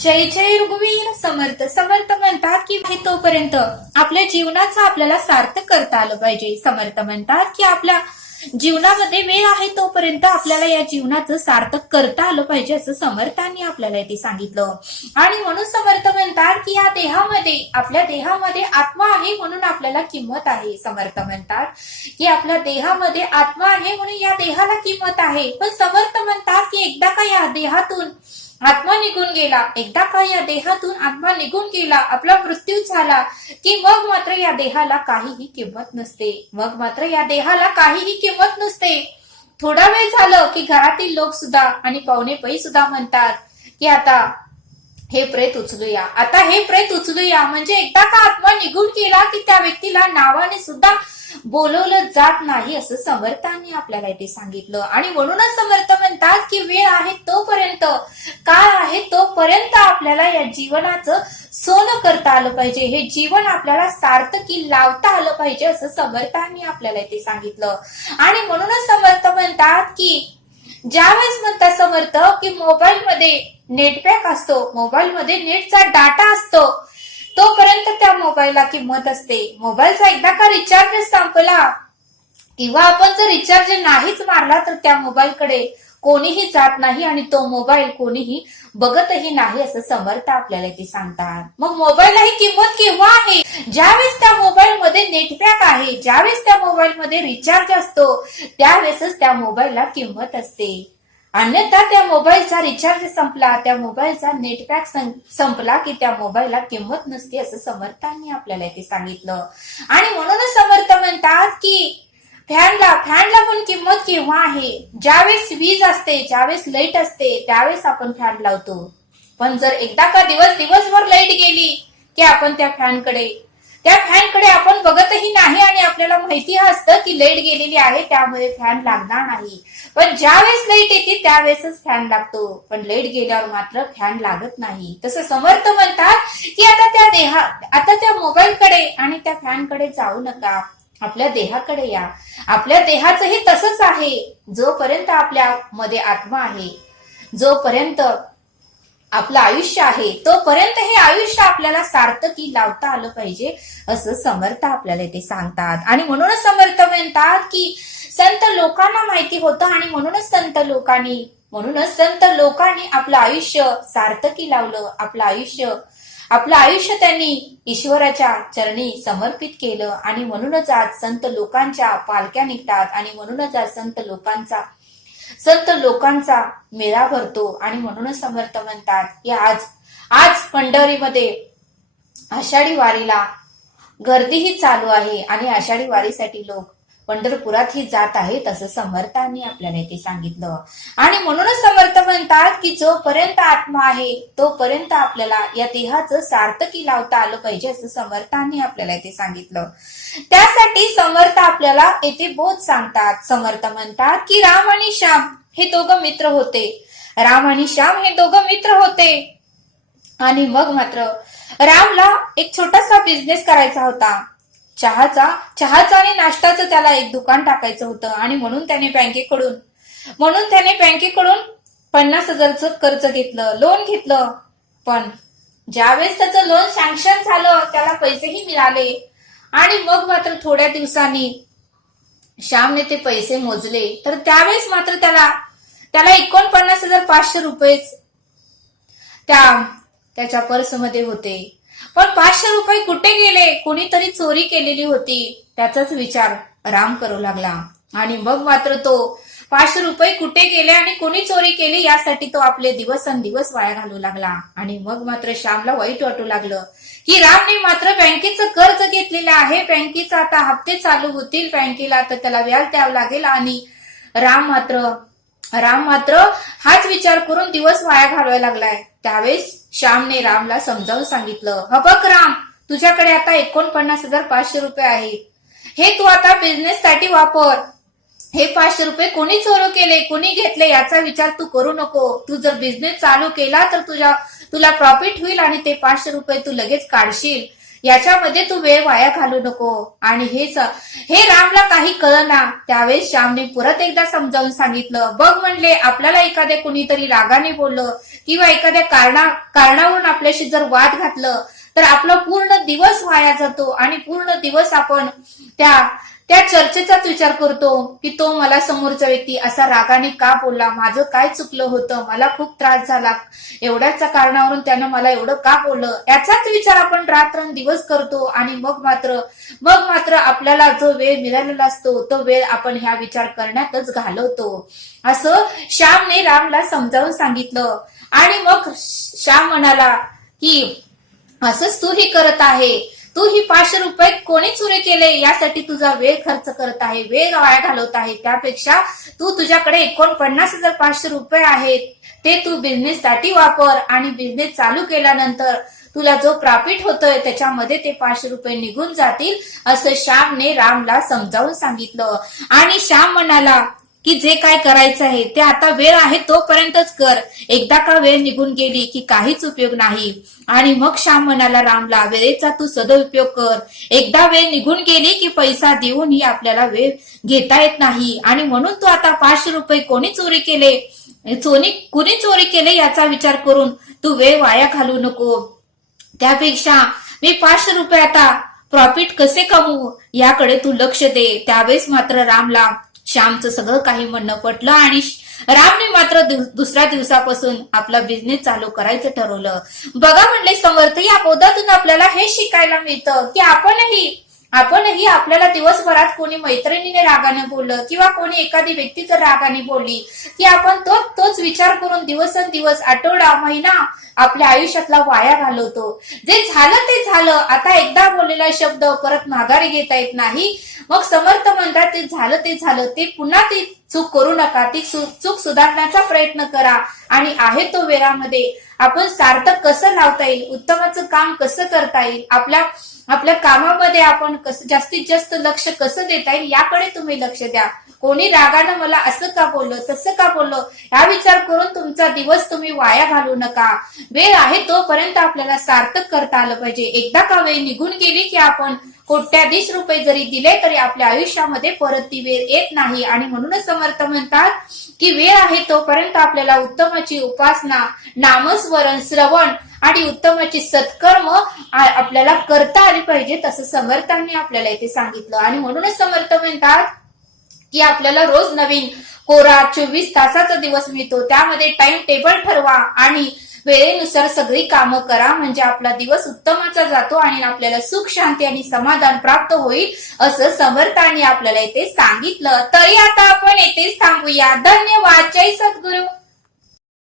जय जय रघुवीर समर्थ. समर्थ म्हणतात की हे तोपर्यंत आपल्या जीवनाचं आपल्याला सार्थक करता आलं पाहिजे. समर्थ म्हणतात की आपल्या जीवनामध्ये वेळ आहे तोपर्यंत आपल्याला या जीवनाचं सार्थक करता आलं पाहिजे असं समर्थांनी आपल्याला ते सांगितलं. आणि म्हणून समर्थ म्हणतात की या देहामध्ये आपल्या देहामध्ये आत्मा आहे म्हणून आपल्याला किंमत आहे. समर्थ म्हणतात की आपल्या देहामध्ये आत्मा आहे म्हणून या देहाला किंमत आहे. पण समर्थ म्हणतात की एकदा का या देहातून आत्मा निघून गेला, एकदा का या देहातून आत्मा निघून गेला, आपला मृत्यू झाला की मग मात्र या देहाला काहीही किंमत नसते. मग मात्र या देहाला काहीही किंमत नसते. थोडा वेळ झालं की घरातील लोक सुद्धा आणि पाहुणे पै सुद्धा म्हणतात की आता हे प्रेत उचलूया, आता हे प्रेत उचलूया. म्हणजे एकदा का आत्मा निघून गेला की त्या व्यक्तीला नावाने सुद्धा बोलवलं जात नाही असं समर्थांनी आपल्याला इथे सांगितलं. आणि म्हणूनच समर्थ म्हणतात की वेळ आहे तोपर्यंत, काळ आहे तोपर्यंत आपल्याला या जीवनाचं सोनं करता आलं पाहिजे. हे जीवन आपल्याला सार्थकी लावता आलं पाहिजे असं समर्थांनी आपल्याला इथे सांगितलं. आणि म्हणूनच समर्थ म्हणतात की ज्यावेळेस म्हणतात समर्थ की मोबाईल मध्ये नेटपॅक असतो, मोबाईल मध्ये नेटचा डाटा असतो, तोपर्यंत त्या मोबाईलला किंमत असते. मोबाईलचा एकदा का रिचार्ज संपला किंवा आपण जर रिचार्ज नाहीच मारला तर त्या मोबाईलकडे कोणीही जात नाही आणि तो मोबाईल कोणीही बघतही नाही असं समर्थ आपल्याला ते सांगतात. मग मोबाईलला ही किंमत केव्हा आहे? ज्यावेळेस त्या मोबाईल मध्ये नेटपॅक आहे, ज्यावेळेस त्या मोबाईल मध्ये रिचार्ज असतो, त्यावेळेसच त्या मोबाईलला किंमत असते. अन्यथा त्या मोबाईलचा रिचार्ज संपला, त्या मोबाईलचा नेटपॅक संपला की त्या मोबाईलला किंमत नसते असं समर्थांनी आपल्याला ते सांगितलं. आणि म्हणूनच समर्थ म्हणतात की फॅनला पण किंमत केव्हा आहे? ज्यावेळेस वीज असते, ज्यावेळेस लाईट असते, त्यावेळेस आपण फॅन लावतो. पण जर एकदा का दिवसभर लाईट गेली की आपण त्या फॅनकडे आपण बघतही नाही आणि आपल्याला माहिती असतं की लाईट गेलेली आहे त्यामुळे फॅन लागणार नाही. पण ज्यावेळेस लाईट येते त्यावेळेसच फॅन लागतो, पण लाईट गेल्यावर मात्र फॅन लागत नाही. तसं समर्थ म्हणतात की आता त्या मोबाईलकडे आणि त्या फॅनकडे जाऊ नका, आपल्या देहाकडे या. आपल्या देहाचंही तसंच आहे. जोपर्यंत आपल्या मध्ये आत्मा आहे, जोपर्यंत आपलं आयुष्य आहे, तोपर्यंत हे आयुष्य आपल्याला सार्थकी लावता आलं पाहिजे असं समर्थ आपल्याला ते सांगतात. आणि म्हणूनच समर्थ म्हणतात की संत लोकांना माहिती होतं आणि म्हणूनच संत लोकांनी आपलं आयुष्य सार्थकी लावलं. आपलं आयुष्य त्यांनी ईश्वराच्या चरणी समर्पित केलं. आणि म्हणूनच आज संत लोकांच्या पालख्या निघतात आणि म्हणूनच आज संत लोकांचा मेळा भरतो. आणि म्हणूनच समर्थ म्हणतात की आज पंढरीमध्ये आषाढी वारीला गर्दीही चालू आहे आणि आषाढी वारीसाठी लोक पंढरपुरातही जात आहेत असं समर्थांनी आपल्याला ते सांगितलं. आणि म्हणूनच समर्थ म्हणतात की जोपर्यंत आत्मा आहे तोपर्यंत आपल्याला या देहाचं सार्थकी लावता आलं पाहिजे असं समर्थांनी आपल्याला ते सांगितलं. त्यासाठी समर्थ आपल्याला येथे बोध सांगतात. समर्थ म्हणतात की राम आणि श्याम हे दोघं मित्र होते. आणि मग मात्र रामला एक छोटासा बिझनेस करायचा होता. चहाचा आणि नाश्त्याचं त्याला एक दुकान टाकायचं होतं. आणि म्हणून त्याने बँकेकडून 50,000चं कर्ज घेतलं, लोन घेतलं. पण ज्यावेळेस त्याचं लोन सँक्शन झालं, त्याला पैसेही मिळाले. आणि मग मात्र थोड्या दिवसांनी श्यामने ते पैसे मोजले तर त्यावेळेस मात्र त्याला 49,500 रुपये त्याच्या पर्समध्ये होते. पण 500 रुपये कुठे गेले? कोणीतरी चोरी केलेली होती, त्याचाच विचार राम करू लागला. आणि मग मात्र तो 500 रुपये कुठे गेले आणि कोणी चोरी केली यासाठी तो आपले दिवस वाया घालू लागला. आणि मग मात्र श्यामला वाईट वाटू लागलं की रामने मात्र बँकेचं कर्ज घेतलेलं आहे, बँकेचा आता हप्ते चालू होतील, बँकेला आता त्याला व्याज द्यावं लागेल. आणि राम मात्र हाच विचार करून दिवस वाया घालवायला लागलाय. त्यावेळेस श्यामने रामला समजावून सांगितलं, बघ राम, तुझ्याकडे आता 49,500 रुपये आहेत, हे तू आता बिझनेस साठी वापर. हे 500 रुपये कोणी चोरी केले, कोणी घेतले याचा विचार तू करू नको. तू जर बिझनेस चालू केला तर तुला प्रॉफिट होईल आणि ते 500 रुपये तू लगेच काढशील. याच्यामध्ये तू वेळ वाया घालू नको. आणि हे रामला काही कळना. त्यावेळेस श्यामने परत एकदा समजावून सांगितलं, बघ म्हणले, आपल्याला एखाद्या कुणीतरी रागाने बोललं किंवा एखाद्या कारणावरून आपल्याशी जर वाद घातलं तर आपला पूर्ण दिवस वाया जातो आणि पूर्ण दिवस आपण त्या चर्चेचाच विचार करतो की तो मला समोरचा व्यक्ती असा रागाने का बोलला, माझं काय चुकलं होतं, मला खूप त्रास झाला, एवढ्याच्या कारणावरून त्यानं मला एवढं का बोललं, याचाच विचार आपण रात्रंदिवस करतो. आणि मग मात्र आपल्याला जो वेळ मिळालेला असतो तो वेळ आपण ह्या विचार करण्यातच घालवतो. असं श्यामने रामला समजावून सांगितलं. आणि मग श्याम म्हणाला की असंच तू ही करत आहे, तू ही 500 रुपये कोणी चोरी केले यासाठी तुझा वेळ खर्च करत आहे, वेळ वाया घालवत आहे. त्यापेक्षा तू तुझ्याकडे 49,500 रुपये आहेत ते तू बिझनेस साठी वापर आणि बिझनेस चालू केल्यानंतर तुला जो प्रॉफिट होतोय त्याच्यामध्ये ते 500 रुपये निघून जातील, असं श्यामने रामला समजावून सांगितलं. आणि श्याम म्हणाला की जे काय करायचं आहे ते आता वेळ आहे तोपर्यंतच कर, एकदा का वेळ निघून गेली की काहीच उपयोग नाही. आणि मग श्याम म्हणाला रामला, वेळेचा तू सदुपयोग कर, एकदा वेळ निघून गेली की पैसा देऊनही आपल्याला वेळ घेता येत नाही. आणि म्हणून तू आता 500 रुपये कुणी चोरी केले याचा विचार करून तू वेळ वाया घालू नको. त्यापेक्षा मी 500 रुपये आता प्रॉफिट कसे कमवू याकडे तू लक्ष दे. त्यावेळेस मात्र रामला श्यामचं सगळं काही म्हणणं पटलं आणि रामने मात्र दुसऱ्या दिवसापासून आपला बिझनेस चालू करायचं ठरवलं. बघा म्हणले समर्थ, या बोधातून आपल्याला हे शिकायला मिळतं की आपणही आपल्याला दिवसभरात कोणी मैत्रिणीने रागाने बोललं किंवा कोणी एखादी व्यक्ती जर रागाने बोलली की आपण तोच विचार करून दिवसेंदिवस, आठवडा, महिना आपल्या आयुष्यातला वाया घालवतो. जे झालं ते झालं, आता एकदा बोललेला शब्द परत माघारी घेता येत नाही. मग समर्थ म्हणतात ते झालं ते पुन्हा ती चूक करू नका, ती चूक सुधारण्याचा प्रयत्न करा. आणि आहे तो वेळामध्ये आपण सार्थक कसं लावता येईल, उत्तमाचं काम कसं करता येईल, आपल्या कामामध्ये आपण कसं जास्तीत जास्त लक्ष कसं देता येईल याकडे तुम्ही लक्ष द्या. कोणी रागानं मला असं का बोललं, तसं का बोललं, हा विचार करून तुमचा दिवस तुम्ही वाया घालवू नका. वेळ आहे तोपर्यंत आपल्याला सार्थक करता आलं पाहिजे. एकदा का वेळ निघून गेली की आपण कोट्याधीश रुपये जरी दिले तरी आपल्या आयुष्यामध्ये परत ती वेळ येत नाही. आणि म्हणूनच समर्थ म्हणतात की वेळ आहे तोपर्यंत आपल्याला उत्तमाची उपासना, नामस्मरण, श्रवण आणि उत्तमाची सत्कर्म आपल्याला करता आली पाहिजे, तसं समर्थांनी आपल्याला इथे सांगितलं. आणि म्हणूनच समर्थ म्हणतात की आपल्याला रोज नवीन कोरा 24 तासाचा दिवस मिळतो, त्यामध्ये टाइम टेबल ठरवा आणि वेळेनुसार सगळी कामं करा, म्हणजे आपला दिवस उत्तमाचा जातो आणि आपल्याला सुख, शांती आणि समाधान प्राप्त होईल, असं समर्थांनी आपल्याला इथे सांगितलं. तरी आता आपण येथेच थांबूया. धन्यवाद. जय सद्गुरू.